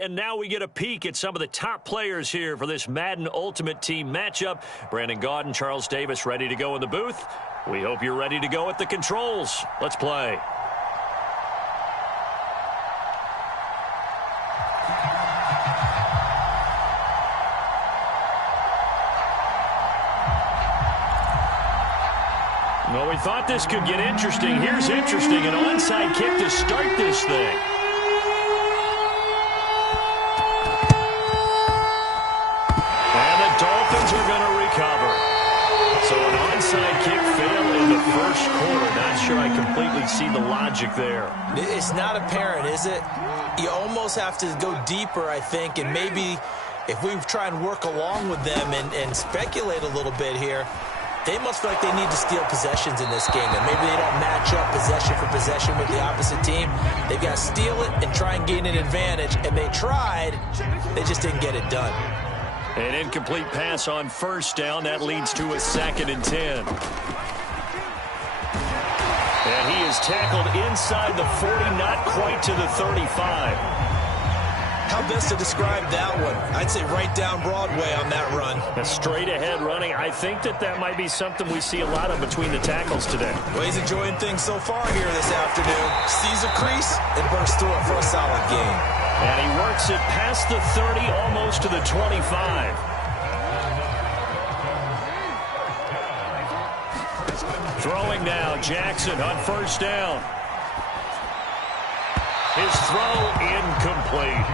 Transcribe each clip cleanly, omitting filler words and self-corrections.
And now we get a peek at some of the top players here for this Madden Ultimate Team matchup. Brandon Gaudin, Charles Davis ready to go in the booth. We hope you're ready to go at the controls. Let's play. Well, we thought this could get interesting. Here's interesting, an onside kick to start this thing. Dolphins are going to recover. So an onside kick failed in the first quarter. Not sure I completely see the logic there. It's not apparent, is it? You almost have to go deeper, I think, and maybe if we try and work along with them and speculate a little bit here, they must feel like they need to steal possessions in this game, and maybe they don't match up possession for possession with the opposite team. They've got to steal it and try and gain an advantage, and they tried. They just didn't get it done. An incomplete pass on first down. That leads to a 2nd and 10. And he is tackled inside the 40, not quite to the 35. How best to describe that one? I'd say right down Broadway on that run. A straight ahead running. I think that might be something we see a lot of between the tackles today. Well, he's enjoying things so far here this afternoon. Sees a crease and bursts through it for a solid game. And he works it past the 30, almost to the 25. Throwing now, Jackson on first down. His throw incomplete.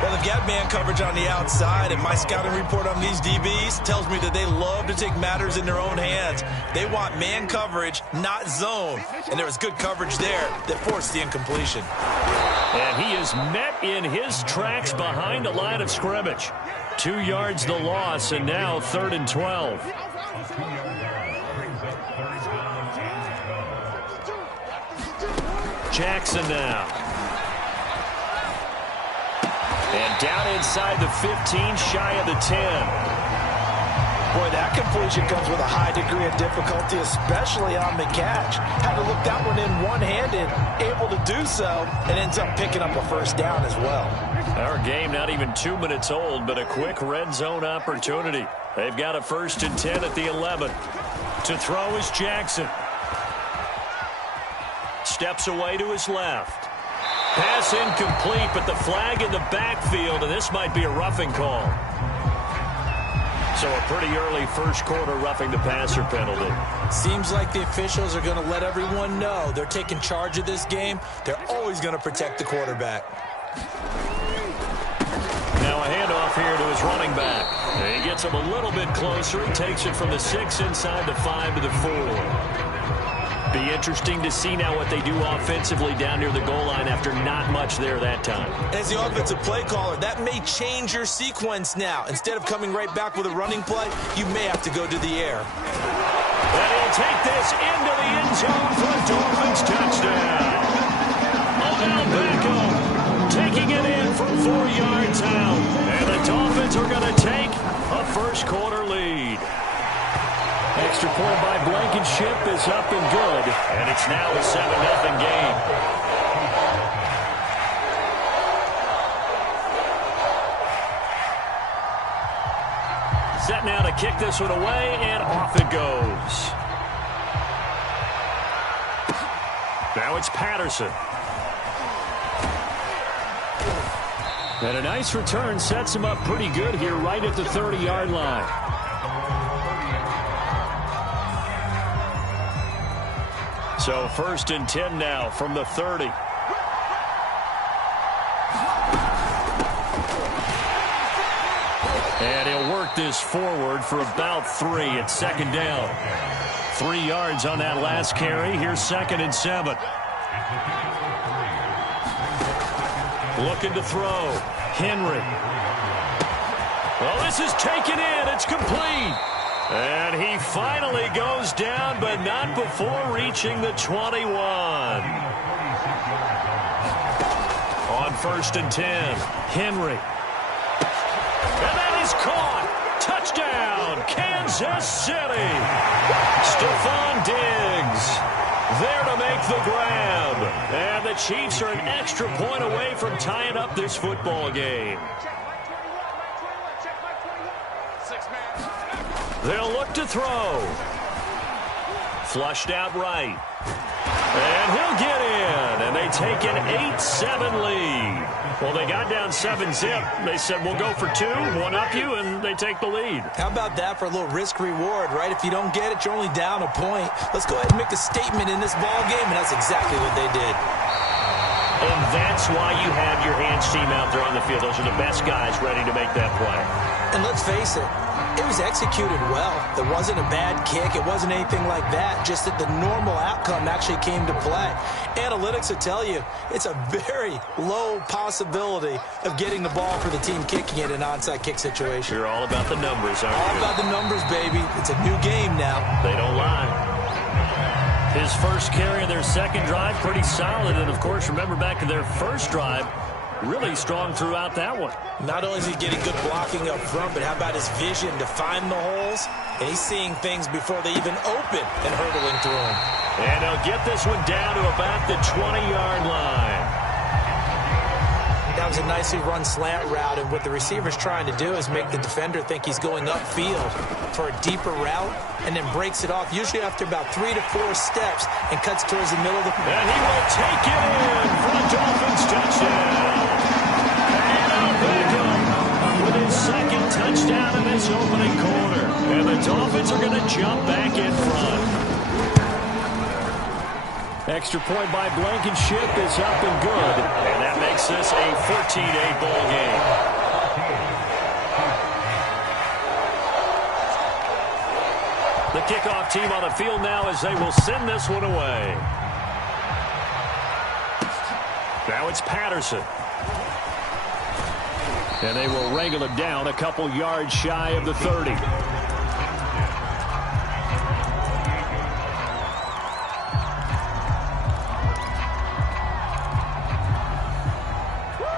Well, they've got man coverage on the outside, and my scouting report on these DBs tells me that they love to take matters in their own hands. They want man coverage, not zone. And there was good coverage there that forced the incompletion. And he is met in his tracks behind a line of scrimmage. 2 yards the loss, and now 3rd and 12. Jackson now. And down inside the 15, shy of the 10. Boy, that completion comes with a high degree of difficulty, especially on the catch. Had to look that one in one-handed, able to do so, and ends up picking up a first down as well. Our game not even 2 minutes old, but a quick red zone opportunity. They've got a 1st and 10 at the 11. To throw is Jackson. Steps away to his left. Pass incomplete, but the flag in the backfield, and this might be a roughing call. So a pretty early first quarter roughing the passer penalty. Seems like the officials are going to let everyone know they're taking charge of this game. They're always going to protect the quarterback. Now a handoff here to his running back. He gets him a little bit closer. He takes it from the 6 inside the 5 to the 4. Be interesting to see now what they do offensively down near the goal line after not much there that time. As the offensive play caller, that may change your sequence now. Instead of coming right back with a running play, you may have to go to the air. And he'll take this into the end zone for a Dolphins touchdown. Odell Beckham taking it in from 4 yards out. And the Dolphins are going to take a first quarter lead. Extra point by Blankenship is up and good, and it's now a 7-0 game. Set now to kick this one away, and off it goes. Now it's Patterson. And a nice return sets him up pretty good here right at the 30-yard line. So 1st and 10 now from the 30. And he'll work this forward for about 3 at 2nd down. 3 yards on that last carry. Here's 2nd and 7. Looking to throw. Henry. Well, this is taken in. It's complete. And he finally goes down, but not before reaching the 21. On 1st and 10, Henry. And that is caught. Touchdown, Kansas City. Stephon Diggs there to make the grab. And the Chiefs are an extra point away from tying up this football game. They'll look to throw. Flushed out right. And he'll get in. And they take an 8-7 lead. Well, they got down 7-zip. They said, we'll go for 2, one up you, and they take the lead. How about that for a little risk-reward, right? If you don't get it, you're only down a point. Let's go ahead and make a statement in this ball game, and that's exactly what they did. And that's why you have your hands team out there on the field. Those are the best guys ready to make that play. And let's face it, it was executed well. It wasn't a bad kick. It wasn't anything like that. Just that the normal outcome actually came to play. Analytics will tell you it's a very low possibility of getting the ball for the team kicking it in an onside kick situation. You're all about the numbers, aren't you? All about the numbers, baby. It's a new game now. They don't lie. His first carry of their second drive, pretty solid. And, of course, remember back to their first drive, really strong throughout that one. Not only is he getting good blocking up front, but how about his vision to find the holes? And he's seeing things before they even open and hurdling through them. And they'll get this one down to about the 20-yard line. That was a nicely run slant route, and what the receiver's trying to do is make the defender think he's going upfield for a deeper route and then breaks it off, usually after about 3 to 4 steps, and cuts towards the middle of the field. And he will take it in for a Dolphins touchdown. And Beckham with his second touchdown in this opening quarter. And the Dolphins are going to jump back in front. Extra point by Blankenship is up and good. And that makes this a 14-8 ball game. The kickoff team on the field now as they will send this one away. Now it's Patterson. And they will wrangle him down a couple yards shy of the 30.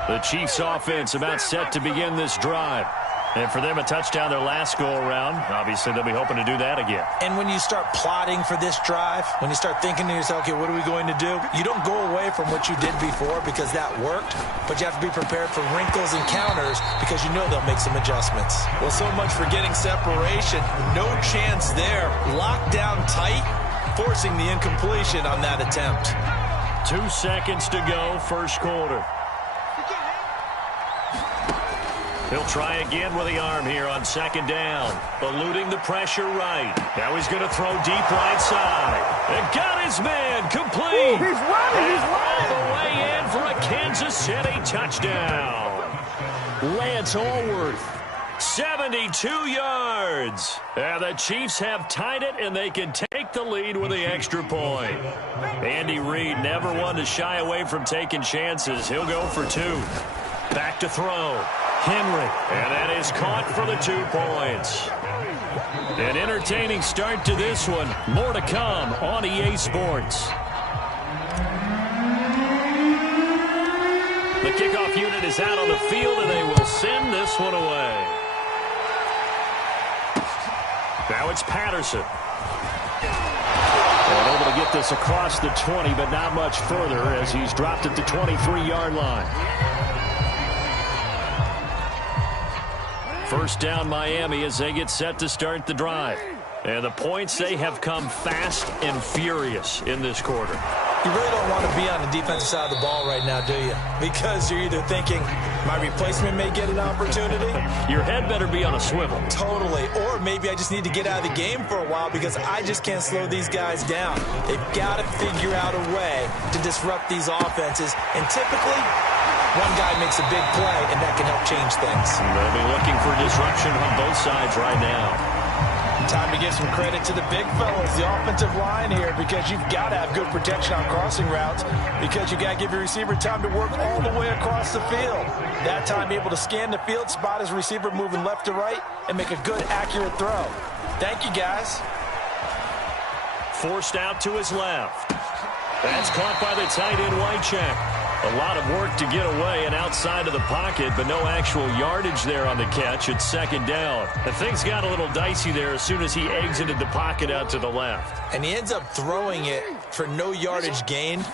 The Chiefs offense about set to begin this drive. And for them, a touchdown their last go-around. Obviously, they'll be hoping to do that again. And when you start plotting for this drive, when you start thinking to yourself, okay, what are we going to do? You don't go away from what you did before because that worked, but you have to be prepared for wrinkles and counters because you know they'll make some adjustments. Well, so much for getting separation. No chance there. Locked down tight, forcing the incompletion on that attempt. 2 seconds to go, first quarter. He'll try again with the arm here on second down. Eluding the pressure right. Now he's going to throw deep right side. And got his man complete. Ooh, he's running, he's running. All the way in for a Kansas City touchdown. Lance Allworth, 72 yards. And the Chiefs have tied it, and they can take the lead with the extra point. Andy Reid never one to shy away from taking chances. He'll go for 2. Back to throw. Henry, and that is caught for the 2 points. An entertaining start to this one. More to come on EA Sports. The kickoff unit is out on the field, and they will send this one away. Now it's Patterson. And able to get this across the 20, but not much further as he's dropped at the 23-yard line. First down Miami as they get set to start the drive. And the points, they have come fast and furious in this quarter. You really don't want to be on the defensive side of the ball right now, do you? Because you're either thinking, my replacement may get an opportunity. Your head better be on a swivel. Totally. Or maybe I just need to get out of the game for a while because I just can't slow these guys down. They've got to figure out a way to disrupt these offenses. And typically, one guy makes a big play, and that can help change things. They'll be looking for disruption on both sides right now. Time to give some credit to the big fellas, the offensive line here, because you've got to have good protection on crossing routes because you got to give your receiver time to work all the way across the field. That time able to scan the field, spot his receiver moving left to right, and make a good, accurate throw. Thank you, guys. Forced out to his left. That's caught by the tight end Whitecheck. A lot of work to get away and outside of the pocket, but no actual yardage there on the catch. It's second down. And things got a little dicey there as soon as he exited the pocket out to the left. And he ends up throwing it for no yardage gained.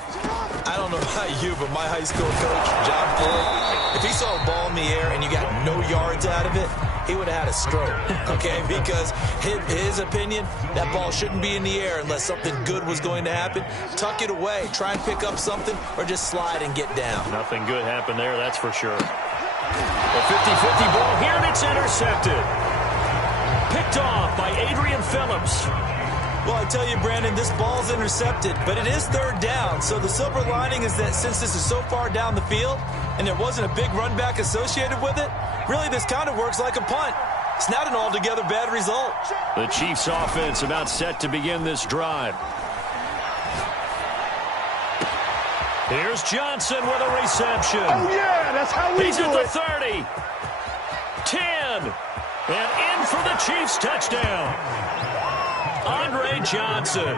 I don't know about you, but my high school coach, John Ford, if he saw a ball in the air and you got no yards out of it, he would have had a stroke, okay? Because his opinion, that ball shouldn't be in the air unless something good was going to happen. Tuck it away, try and pick up something, or just slide and get down. Nothing good happened there, that's for sure. A 50-50 ball here, and it's intercepted. Picked off by Adrian Phillips. Well, I tell you, Brandon, this ball's intercepted, but it is third down. So the silver lining is that since this is so far down the field and there wasn't a big run back associated with it, really this kind of works like a punt. It's not an altogether bad result. The Chiefs offense about set to begin this drive. Here's Johnson with a reception. Oh, yeah, that's how we do it. He's at the 30. 10. And in for the Chiefs touchdown. Andre Johnson.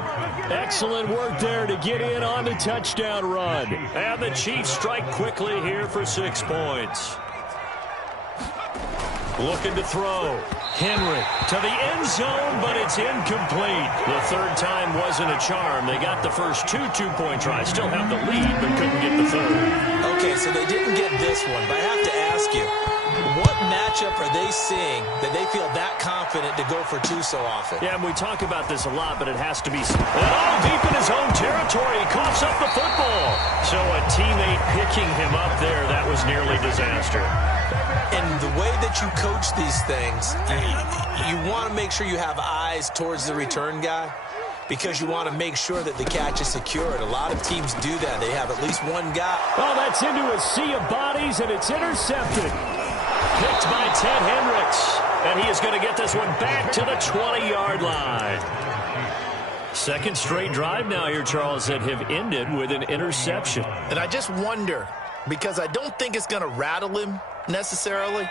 Excellent work there to get in on the touchdown run. And the Chiefs strike quickly here for 6 points. Looking to throw. Henry to the end zone, but it's incomplete. The third time wasn't a charm. They got the first two-point tries. Still have the lead, but couldn't get the third. Okay, so they didn't get this one, but I have to ask you, what matchup are they seeing that they feel that confident to go for two so often? Yeah, and we talk about this a lot, but it has to be... And all deep in his own territory, he coughs up the football. So a teammate picking him up there, that was nearly disaster. And the way that you coach these things, you want to make sure you have eyes towards the return guy because you want to make sure that the catch is secured. A lot of teams do that. They have at least one guy. Oh, that's into a sea of bodies, and it's intercepted. Picked by Ted Hendricks. And he is going to get this one back to the 20-yard line. Second straight drive now here, Charles, that have ended with an interception. And I just wonder, because I don't think it's going to rattle him necessarily,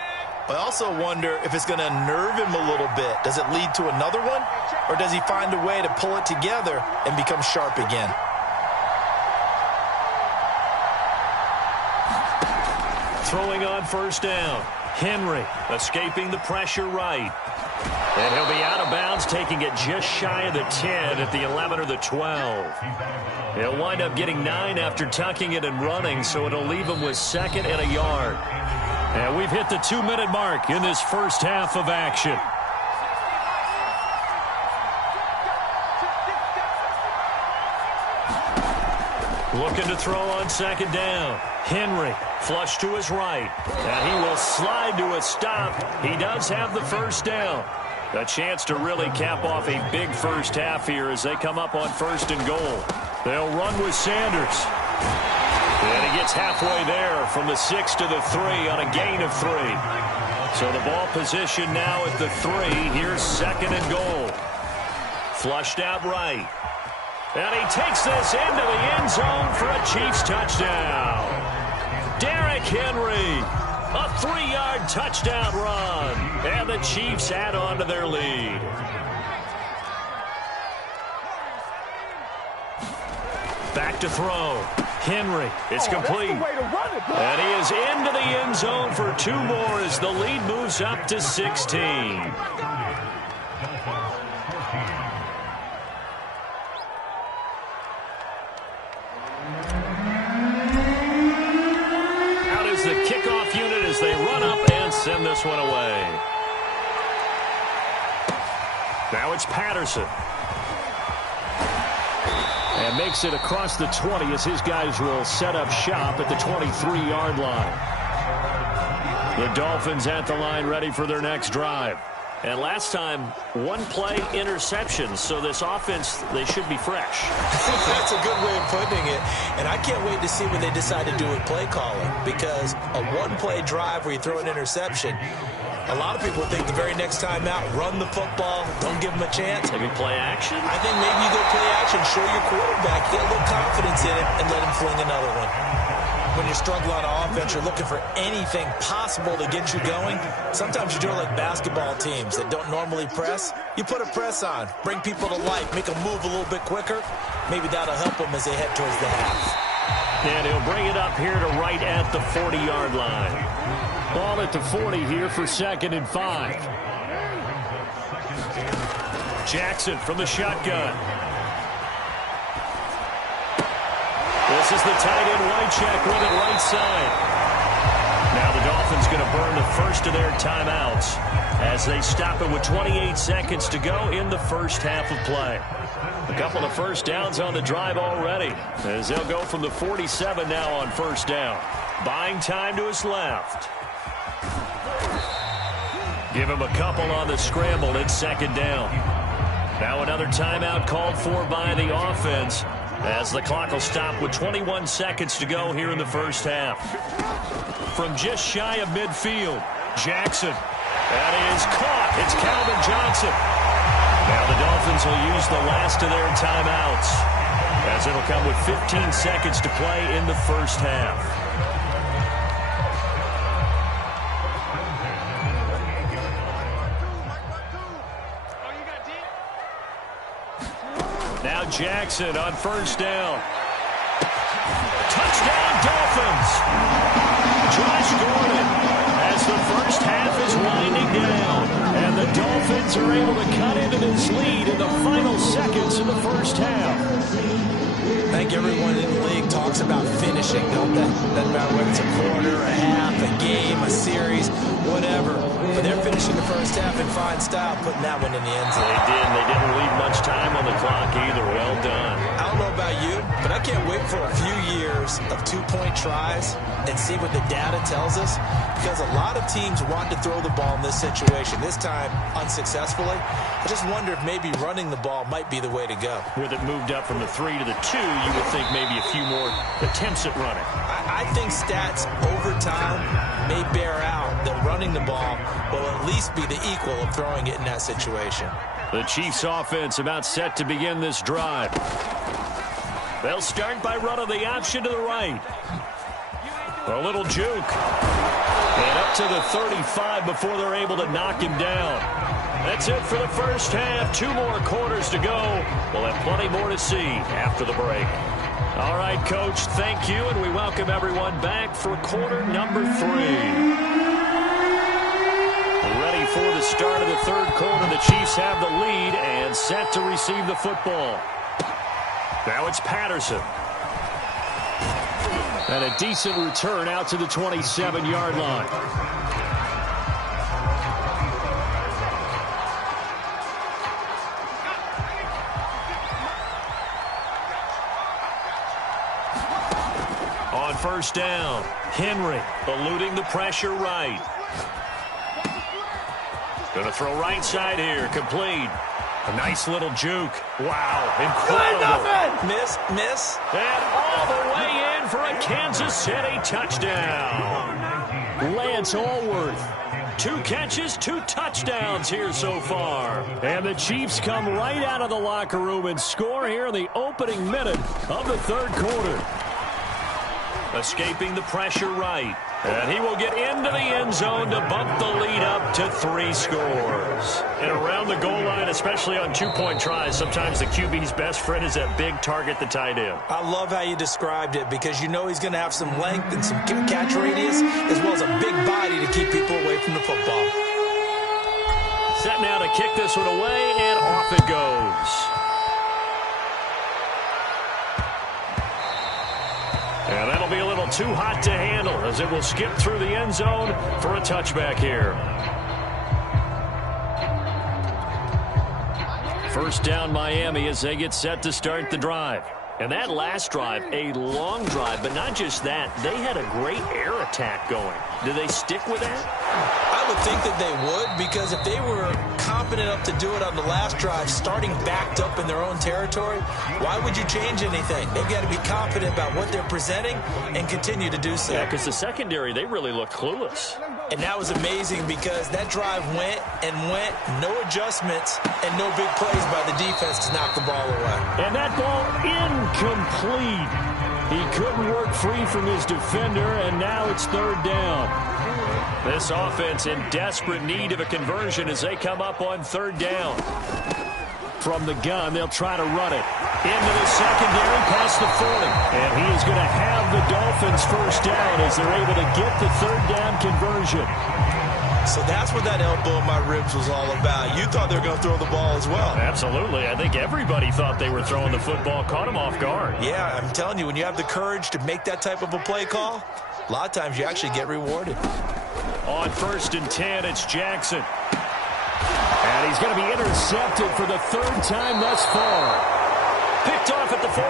I also wonder if it's going to unnerve him a little bit. Does it lead to another one? Or does he find a way to pull it together and become sharp again? Throwing on first down. Henry escaping the pressure right. And he'll be out of bounds, taking it just shy of the 10 at the 11 or the 12. He'll wind up getting 9 after tucking it and running, so it'll leave him with second and a yard. And we've hit the 2-minute mark in this first half of action. Looking to throw on second down. Henry flush to his right. And he will slide to a stop. He does have the first down. A chance to really cap off a big first half here as they come up on first and goal. They'll run with Sanders. And he gets halfway there from the 6 to the 3 on a gain of 3. So the ball position now at the 3. Here's second and goal. Flushed out right. And he takes this into the end zone for a Chiefs touchdown. Derrick Henry, a 3-yard touchdown run. And the Chiefs add on to their lead. Back to throw. Henry, it's complete. And he is into the end zone for 2 more as the lead moves up to 16. Out is the kickoff unit as they run up and send this one away. Now it's Patterson. And makes it across the 20 as his guys will set up shop at the 23-yard line. The Dolphins at the line ready for their next drive. And last time, 1 play interception. So this offense, they should be fresh. That's a good way of putting it. And I can't wait to see what they decide to do with play calling. Because a 1-play drive where you throw an interception, a lot of people think the very next time out, run the football, don't give them a chance. Maybe play action? I think maybe you go play action, show your quarterback, get a little confidence in it, and let him fling another one. When you're struggling on offense, you're looking for anything possible to get you going. Sometimes you do it like basketball teams that don't normally press. You put a press on, bring people to life, make them move a little bit quicker. Maybe that'll help them as they head towards the half. And he'll bring it up here to right at the 40-yard line. Ball at the 40 here for 2nd and 5. Jackson from the shotgun. This is the tight end Wycheck with it right side. Now the Dolphins going to burn the first of their timeouts as they stop it with 28 seconds to go in the first half of play. A couple of first downs on the drive already as they'll go from the 47 now on first down. Buying time to his left. Give him a couple on the scramble. It's 2nd down. Now another timeout called for by the offense as the clock will stop with 21 seconds to go here in the first half. From just shy of midfield, Jackson. That is caught. It's Calvin Johnson. Now the Dolphins will use the last of their timeouts as it'll come with 15 seconds to play in the first half. Now Jackson on first down. Touchdown Dolphins. Josh Gordon as the first half is winding down. And the Dolphins are able to cut into this lead in the final seconds of the first half. I think everyone in the league talks about finishing, don't they? Doesn't matter whether it's a quarter, a half, a game, a series, whatever. But they're finishing the first half in fine style, putting that one in the end zone. They did. They didn't leave much time on the clock either. Well done. I don't know about you, but I can't wait for a few years of two-point tries and see what the data tells us, because a lot of teams want to throw the ball in this situation, this time unsuccessfully. I just wonder if maybe running the ball might be the way to go. With it moved up from the 3 to the 2, you would think maybe a few more attempts at running. I think stats over time may bear out that running the ball will at least be the equal of throwing it in that situation. The Chiefs offense about set to begin this drive. They'll start by running the option to the right. A little juke. And up to the 35 before they're able to knock him down. That's it for the first half. 2 more quarters to go. We'll have plenty more to see after the break. All right, Coach, thank you, and we welcome everyone back for quarter number 3. Ready for the start of the third quarter. The Chiefs have the lead and set to receive the football. Now it's Patterson. And a decent return out to the 27-yard line. On first down, Henry eluding the pressure right. Going to throw right side here, complete. A nice little juke. Wow, incredible. Miss. And all the way in for a Kansas City touchdown. Lance Allworth. 2 catches, 2 touchdowns here so far. And the Chiefs come right out of the locker room and score here in the opening minute of the third quarter. Escaping the pressure right. And he will get into the end zone to bump the lead up to 3 scores. And around the goal line, especially on 2-point tries, sometimes the QB's best friend is that big target, the tight end. I love how you described it, because you know he's going to have some length and some catch radius, as well as a big body to keep people away from the football. Set now to kick this one away, and off it goes. And that'll be a little too hot to handle as it will skip through the end zone for a touchback here. First down Miami as they get set to start the drive. And that last drive, a long drive, but not just that. They had a great air attack going. Do they stick with that? I would think that they would, because if they were confident enough to do it on the last drive, starting backed up in their own territory, why would you change anything? They've got to be confident about what they're presenting and continue to do so. Yeah, because the secondary, they really looked clueless. And that was amazing, because that drive went and went, no adjustments, and no big plays by the defense to knock the ball away. And that ball incomplete. He couldn't work free from his defender, and now it's third down. This offense in desperate need of a conversion as they come up on third down. From the gun, they'll try to run it. Into the secondary, past the 40. And he is going to have the Dolphins first down as they're able to get the third down conversion. So that's what that elbow in my ribs was all about. You thought they were going to throw the ball as well. Absolutely. I think everybody thought they were throwing the football, caught him off guard. Yeah, I'm telling you, when you have the courage to make that type of a play call, a lot of times you actually get rewarded. On 1st and 10, it's Jackson. And he's going to be intercepted for the third time thus far. Picked off at the 48,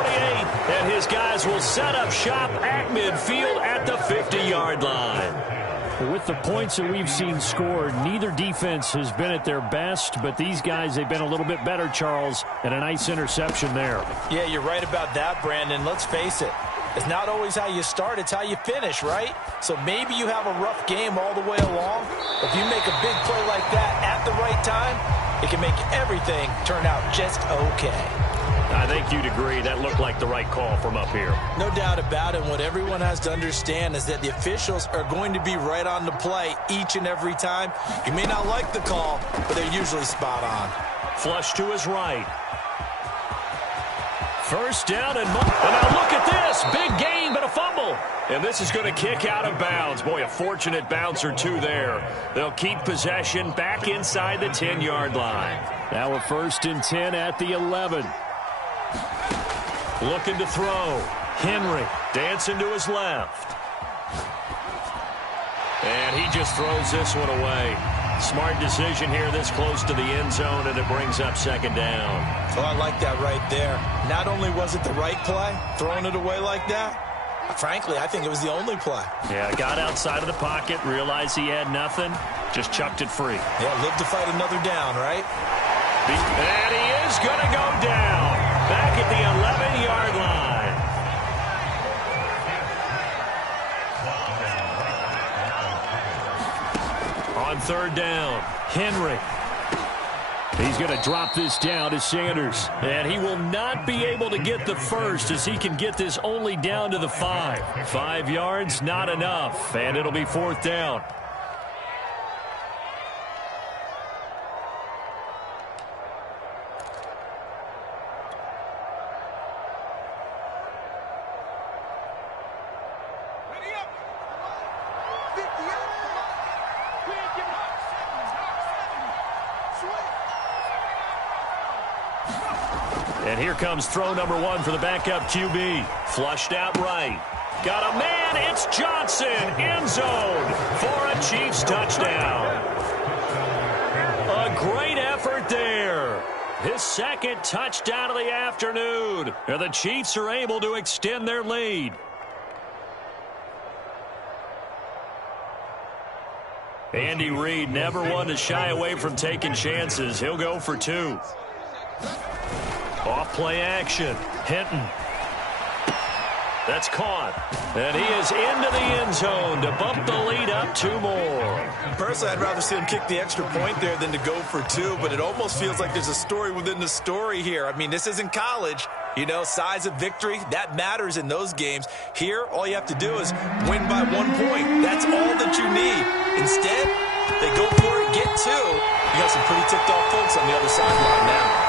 and his guys will set up shop at midfield at the 50-yard line. With the points that we've seen scored, neither defense has been at their best, but these guys, they've been a little bit better, Charles, and a nice interception there. Yeah, you're right about that, Brandon. Let's face it. It's not always how you start, it's how you finish, right? So maybe you have a rough game all the way along. If you make a big play like that at the right time, it can make everything turn out just okay. I think you'd agree that looked like the right call from up here. No doubt about it. What everyone has to understand is that the officials are going to be right on the play each and every time. You may not like the call, but they're usually spot on. Flush to his right. First down and now look at this. Big gain, but a fumble. And this is going to kick out of bounds. Boy, a fortunate bounce or two there. They'll keep possession back inside the 10-yard line. Now a 1st and 10 at the 11. Looking to throw. Henry dancing to his left. And he just throws this one away. Smart decision here this close to the end zone, and it brings up 2nd down. Oh, I like that right there. Not only was it the right play, throwing it away like that, frankly, I think it was the only play. Yeah, got outside of the pocket, realized he had nothing, just chucked it free. Yeah, live to fight another down, right? And he is going to go down. Back at the 11-yard line. On 3rd down, Henry. He's going to drop this down to Sanders. And he will not be able to get the first as he can get this only down to the 5. 5 yards, not enough. And it'll be 4th down. And here comes throw number 1 for the backup QB. Flushed out right. Got a man. It's Johnson. End zone for a Chiefs touchdown. A great effort there. His 2nd touchdown of the afternoon. And the Chiefs are able to extend their lead. Andy Reid never one to shy away from taking chances. He'll go for 2. Off play action. Hinton. That's caught. And he is into the end zone to bump the lead up 2 more. Personally, I'd rather see him kick the extra point there than to go for 2, but it almost feels like there's a story within the story here. I mean, this isn't college. You know, size of victory, that matters in those games. Here, all you have to do is win by 1 point. That's all that you need. Instead, they go for it, get 2. You got some pretty ticked-off folks on the other sideline now.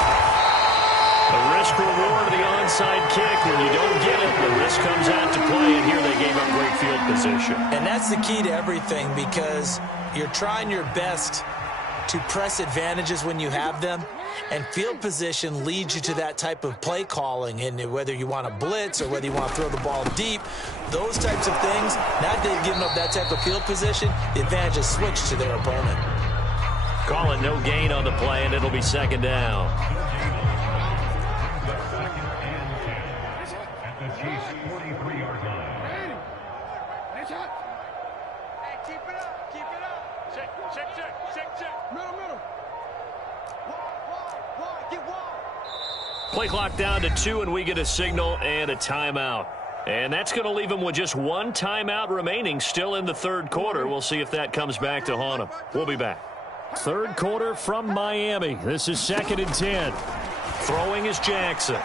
The risk-reward of the onside kick. When you don't get it, the risk comes out to play, and here they gave up great field position. And that's the key to everything, because you're trying your best to press advantages when you have them, and field position leads you to that type of play calling. And whether you want to blitz or whether you want to throw the ball deep, those types of things, now that they've given up that type of field position, the advantage is switched to their opponent. Call it no gain on the play, and it'll be 2nd down. Play clock down to 2, and we get a signal and a timeout. And that's going to leave them with just 1 timeout remaining still in the 3rd quarter. We'll see if that comes back to haunt them. We'll be back. 3rd quarter from Miami. This is 2nd and 10. Throwing is Jackson.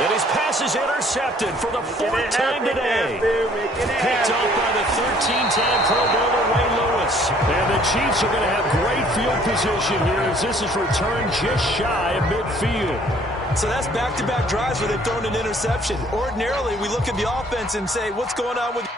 And his pass is intercepted for the fourth time today. Picked off by the 13-time Pro Bowler Ray Lewis. And the Chiefs are going to have great field position here as this is returned just shy of midfield. So that's back-to-back drives where they've thrown an interception. Ordinarily, we look at the offense and say, what's going on with...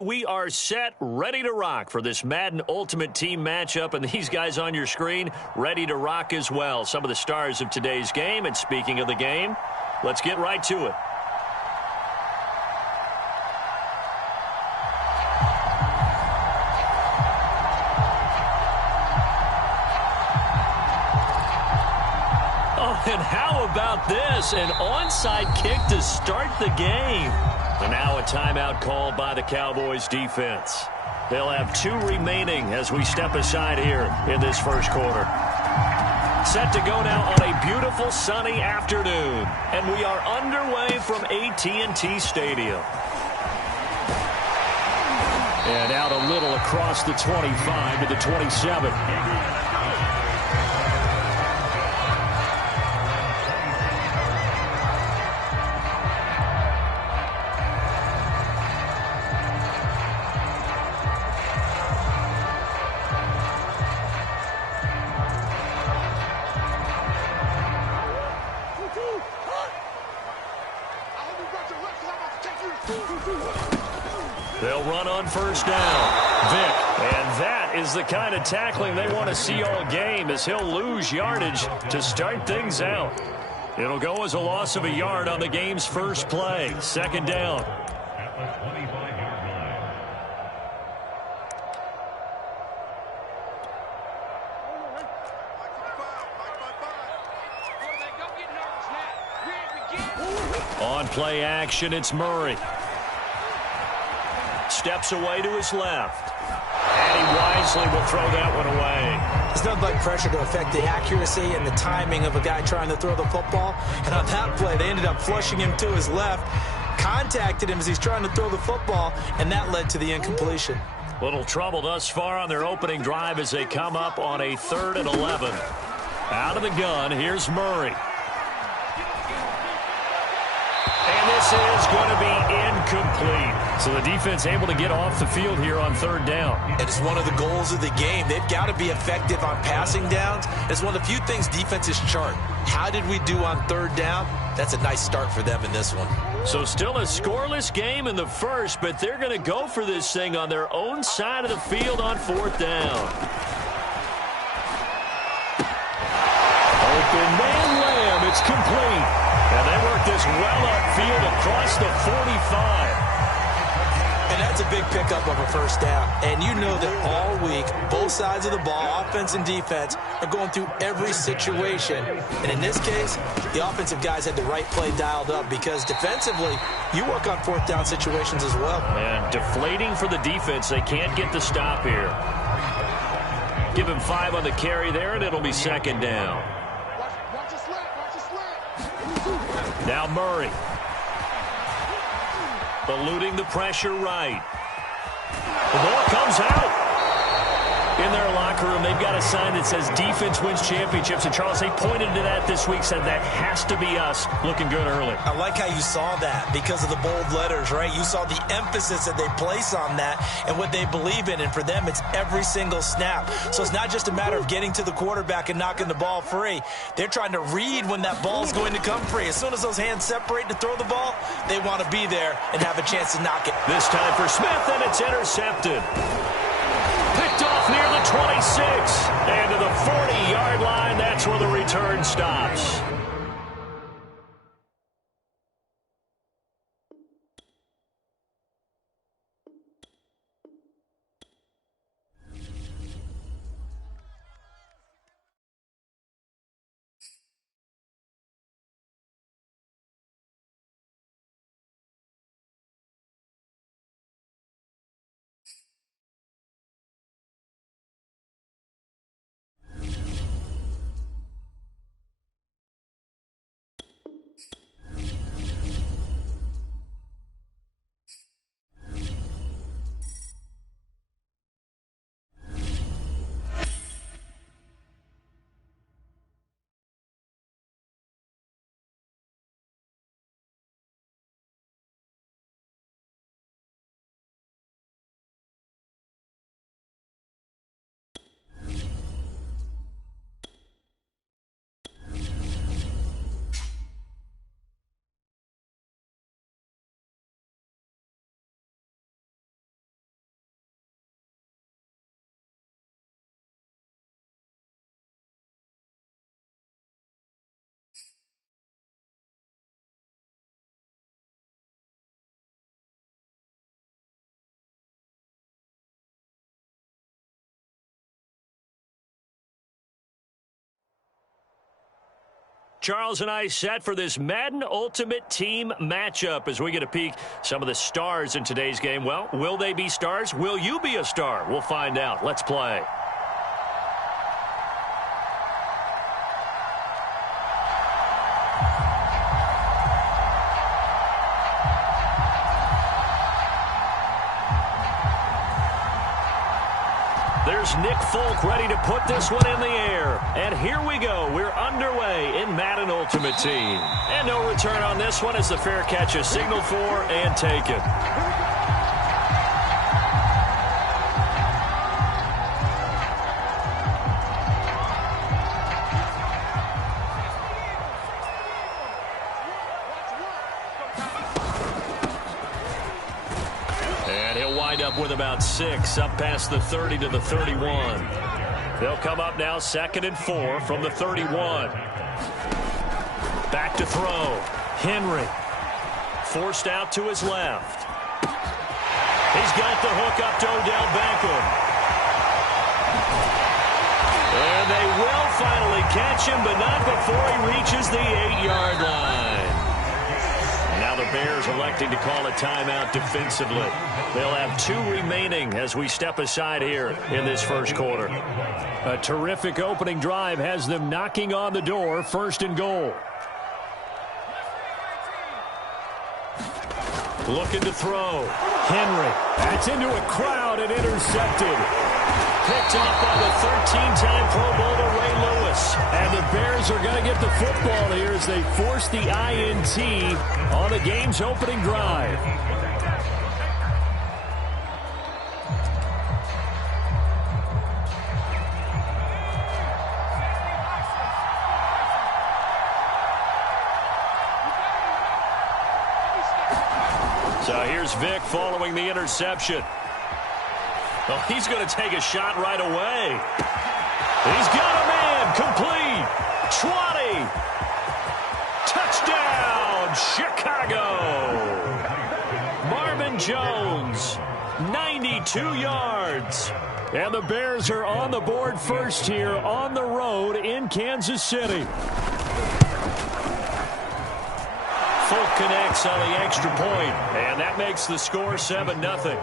We are set, ready to rock for this Madden Ultimate Team matchup, and these guys on your screen ready to rock as well. Some of the stars of today's game, and speaking of the game, let's get right to it. Oh, and how about this? An onside kick to start the game. And now a timeout called by the Cowboys defense. They'll have 2 remaining as we step aside here in this first quarter. Set to go now on a beautiful sunny afternoon. And we are underway from AT&T Stadium. And out a little across the 25 to the 27. They'll run on first down. Vic. And that is the kind of tackling they want to see all game as he'll lose yardage to start things out. It'll go as a loss of a yard on the game's first play. Second down. On play action, it's Murray. Steps away to his left. And he wisely will throw that one away. There's nothing like pressure to affect the accuracy and the timing of a guy trying to throw the football. And on that play, they ended up flushing him to his left, contacted him as he's trying to throw the football, and that led to the incompletion. Little trouble thus far on their opening drive as they come up on a 3rd and 11. Out of the gun, here's Murray. And this is going to be incomplete. So the defense able to get off the field here on 3rd down. And it's one of the goals of the game. They've got to be effective on passing downs. It's one of the few things defenses chart. How did we do on 3rd down? That's a nice start for them in this one. So still a scoreless game in the first, but they're going to go for this thing on their own side of the field on 4th down. Open man Lamb, it's complete. And they work this well upfield across the 45. And that's a big pickup of a first down. And you know that all week, both sides of the ball, offense and defense, are going through every situation. And in this case, the offensive guys had the right play dialed up because defensively, you work on fourth down situations as well. And deflating for the defense. They can't get the stop here. Give him 5 on the carry there, and it'll be second down. Now Murray. Eluding the pressure right. The ball comes out. In their locker room, they've got a sign that says defense wins championships. And Charles, they pointed to that this week, said that has to be us. Looking good early. I like how you saw that because of the bold letters, right? You saw the emphasis that they place on that and what they believe in. And for them, it's every single snap. So it's not just a matter of getting to the quarterback and knocking the ball free. They're trying to read when that ball's going to come free. As soon as those hands separate to throw the ball, they want to be there and have a chance to knock it. This time for Smith, and it's intercepted. Picked off near the 26. And to the 40-yard line, that's where the return stops. Charles and I set for this Madden Ultimate Team matchup as we get a peek some of the stars in today's game. Well, will they be stars? Will you be a star? We'll find out. Let's play. There's Nick Folk ready to put this one in the air. And here we go. We're underway in Madden Ultimate Team. And no return on this one as the fair catch is signaled for and taken. Up with about 6, up past the 30 to the 31. They'll come up now 2nd and 4 from the 31. Back to throw. Henry forced out to his left. He's got the hook up to Odell Beckham. And they will finally catch him, but not before he reaches the 8-yard line. Now the Bears electing to call a timeout defensively. They'll have 2 remaining as we step aside here in this first quarter. A terrific opening drive has them knocking on the door, 1st and goal. Looking to throw. Henry. That's into a crowd and intercepted. Picked off by the 13-time Pro Bowler Ray Lewis. And the Bears are going to get the football here as they force the INT on the game's opening drive. So here's Vic following the interception. Oh, he's going to take a shot right away. He's got a man. Complete. 20. Touchdown, Chicago. Marvin Jones 42 yards. And the Bears are on the board first here on the road in Kansas City. Folk connects on the extra point, and that makes the score 7-0.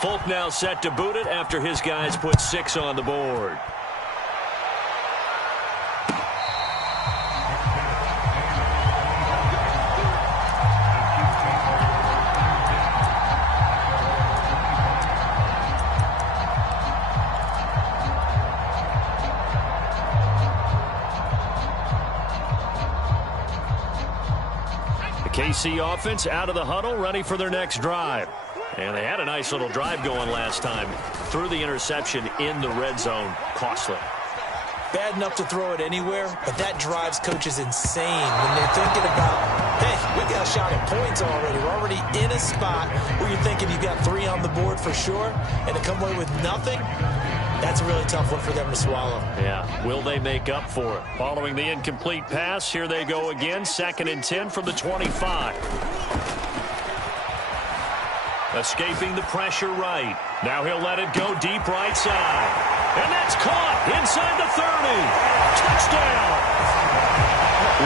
Folk now set to boot it after his guys put 6 on the board. KC offense out of the huddle, ready for their next drive. And they had a nice little drive going last time. Threw the interception in the red zone. Costly. Bad enough to throw it anywhere, but that drives coaches insane when they're thinking about, hey, we got a shot at points already. We're already in a spot where you're thinking you've got 3 on the board for sure, and to come away with nothing, that's a really tough one for them to swallow. Yeah. Will they make up for it? Following the incomplete pass, here they go again. 2nd and 10 from the 25. Escaping the pressure right. Now he'll let it go deep right side. And that's caught inside the 30. Touchdown.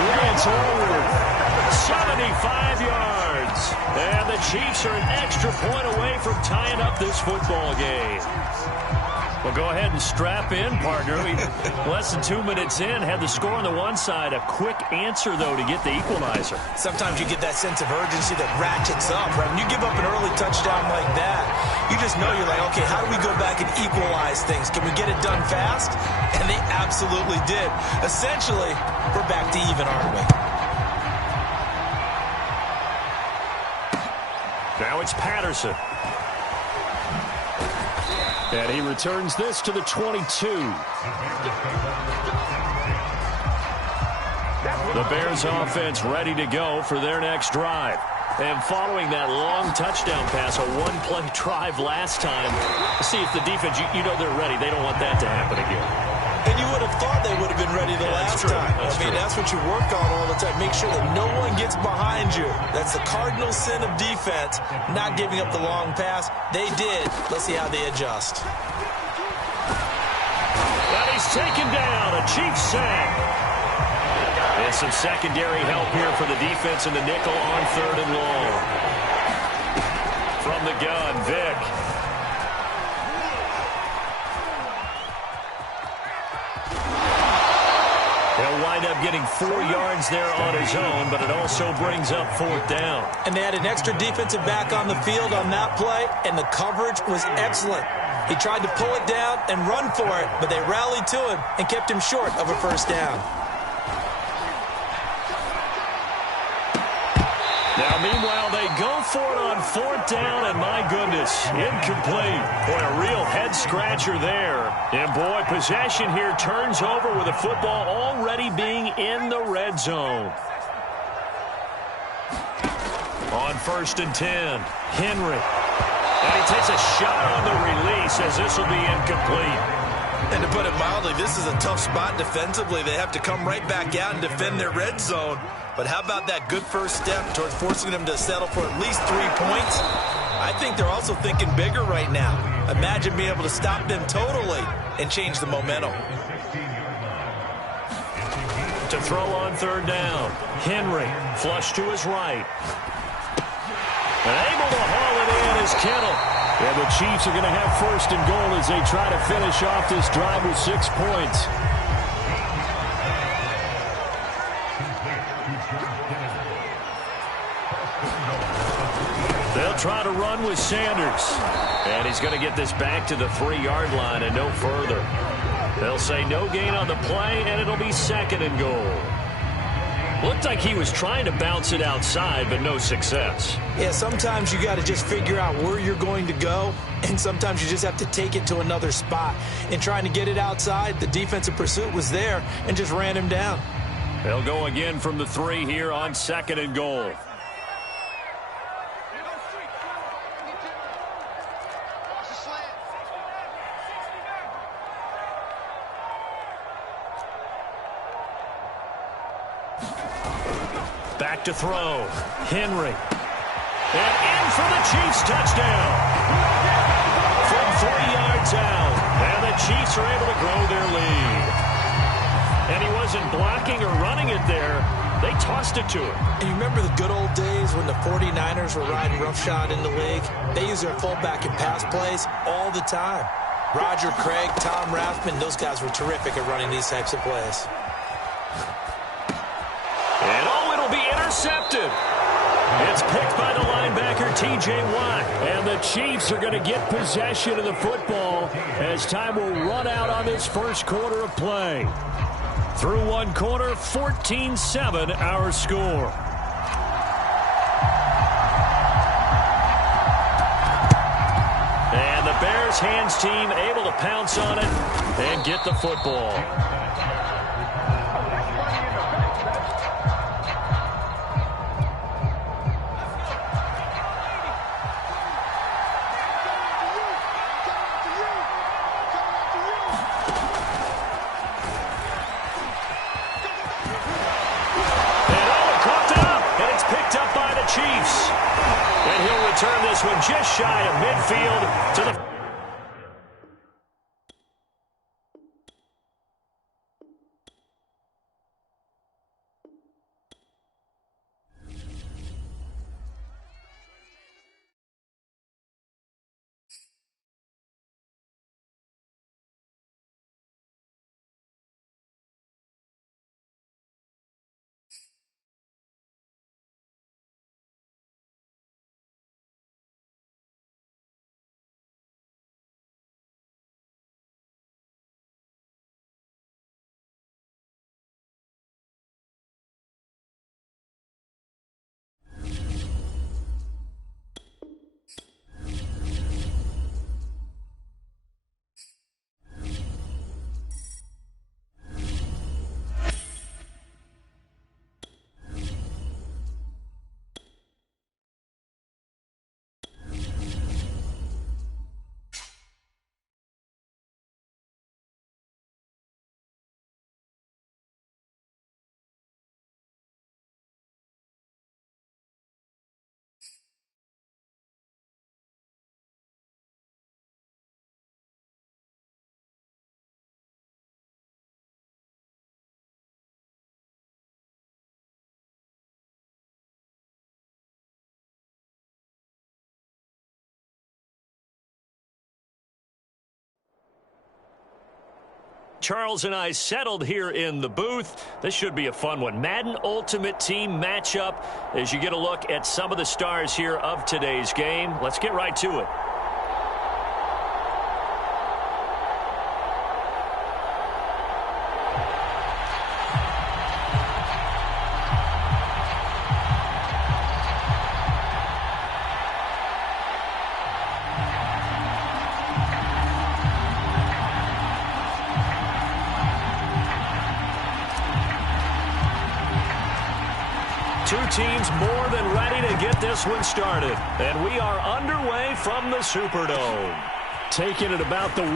Lance Orwood, 75 yards. And the Chiefs are an extra point away from tying up this football game. Well, go ahead and strap in, partner. We less than 2 minutes in, had the score on the one side. A quick answer, though, to get the equalizer. Sometimes you get that sense of urgency that ratchets up, right? When you give up an early touchdown like that, you just know you're like, okay, how do we go back and equalize things? Can we get it done fast? And they absolutely did. Essentially, we're back to even, aren't we? Now it's Patterson. And he returns this to the 22. The Bears offense ready to go for their next drive. And following that long touchdown pass, a one-play drive last time, see if the defense, you know they're ready. They don't want that to happen again. And you would have thought they would have been ready the last time. That's what you work on all the time. Make sure that no one gets behind you. That's the cardinal sin of defense, not giving up the long pass. They did. Let's see how they adjust. And he's taken down. A Chiefs sack. And some secondary help here for the defense in the nickel on 3rd and long. From the gun, Vick. He'll wind up getting 4 yards there on his own, but it also brings up 4th down. And they had an extra defensive back on the field on that play, and the coverage was excellent. He tried to pull it down and run for it, but they rallied to him and kept him short of a 1st down. Now, meanwhile, they go for it on 4th down, and my goodness, incomplete. Boy, a real head-scratcher there. And, boy, possession here turns over with the football already being in the red zone. On 1st and 10, Henry. And he takes a shot on the release as this will be incomplete. And to put it mildly, this is a tough spot defensively. They have to come right back out and defend their red zone. But how about that good first step towards forcing them to settle for at least 3 points? I think they're also thinking bigger right now. Imagine being able to stop them totally and change the momentum. To throw on 3rd down, Henry flush to his right. And able to haul it in is Kittle. And the Chiefs are going to have 1st and goal as they try to finish off this drive with 6 points. They'll try to run with Sanders. And he's going to get this back to the 3-yard line and no further. They'll say no gain on the play, and it'll be 2nd and goal. Looked like he was trying to bounce it outside, but no success. Yeah, sometimes you got to just figure out where you're going to go, and sometimes you just have to take it to another spot. In trying to get it outside, the defensive pursuit was there and just ran him down. They'll go again from the 3 here on 2nd and goal. Back to throw. Henry. And in for the Chiefs touchdown. From 3 yards out. And the Chiefs are able to grow their lead. And he wasn't blocking or running it there. They tossed it to him. And you remember the good old days when the 49ers were riding roughshod in the league? They used their fullback in pass plays all the time. Roger Craig, Tom Rathman, those guys were terrific at running these types of plays. And it'll be intercepted. It's picked by the linebacker, T.J. Watt. And the Chiefs are going to get possession of the football as time will run out on this first quarter of play. Through one quarter, 14-7 our score. And the Bears hands team able to pounce on it and get the football. Chiefs. And he'll return this one just shy of midfield to the... Charles and I settled here in the booth. This should be a fun one. Madden Ultimate Team matchup as you get a look at some of the stars here of today's game. Let's get right to it. Two teams more than ready to get this one started. And we are underway from the Superdome. Taking it about the 1.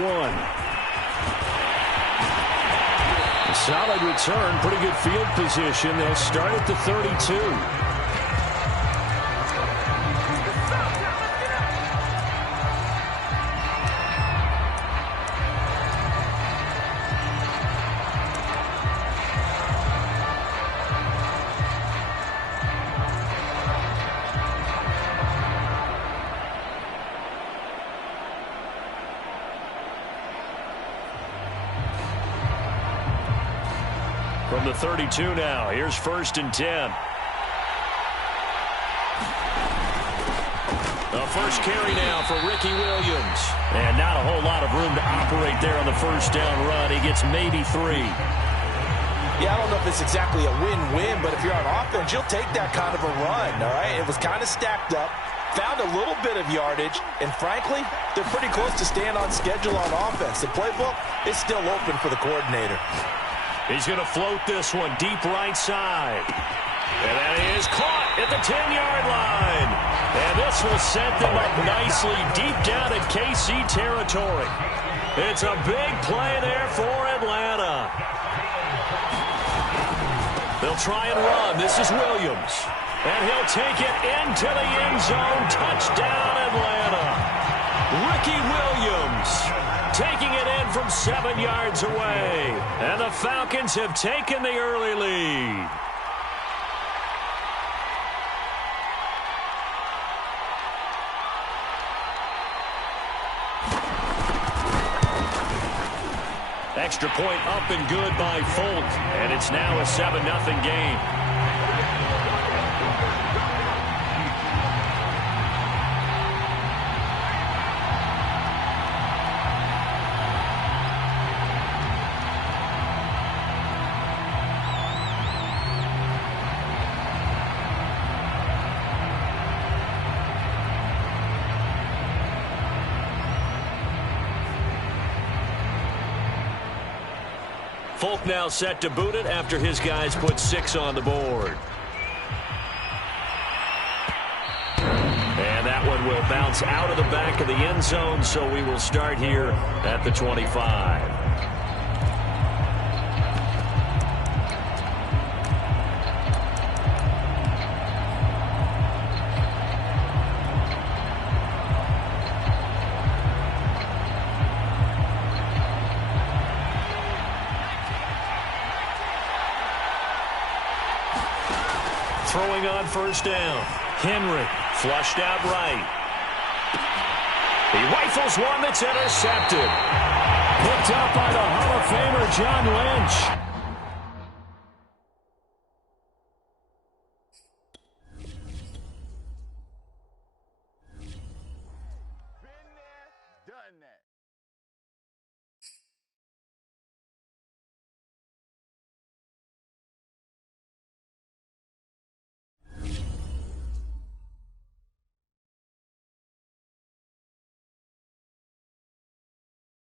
A solid return, pretty good field position. They'll start at the 32. From the 32 now, here's 1st and 10. The first carry now for Ricky Williams. And not a whole lot of room to operate there on the first down run. He gets maybe 3. Yeah, I don't know if it's exactly a win-win, but if you're on offense, you'll take that kind of a run, all right? It was kind of stacked up, found a little bit of yardage, and frankly, they're pretty close to staying on schedule on offense. The playbook is still open for the coordinator. He's going to float this one deep right side. And that is caught at the 10-yard line. And this will set them up nicely deep down at KC territory. It's a big play there for Atlanta. They'll try and run. This is Williams. And he'll take it into the end zone. Touchdown, Atlanta. Ricky Williams taking it in from 7 yards away. And the Falcons have taken the early lead. Extra point up and good by Folk. And it's now a 7-0 game. Folk now set to boot it after his guys put 6 on the board. And that one will bounce out of the back of the end zone, so we will start here at the 25. Throwing on first down. Henry flushed out right. He rifles one that's intercepted. Picked up by the Hall of Famer John Lynch.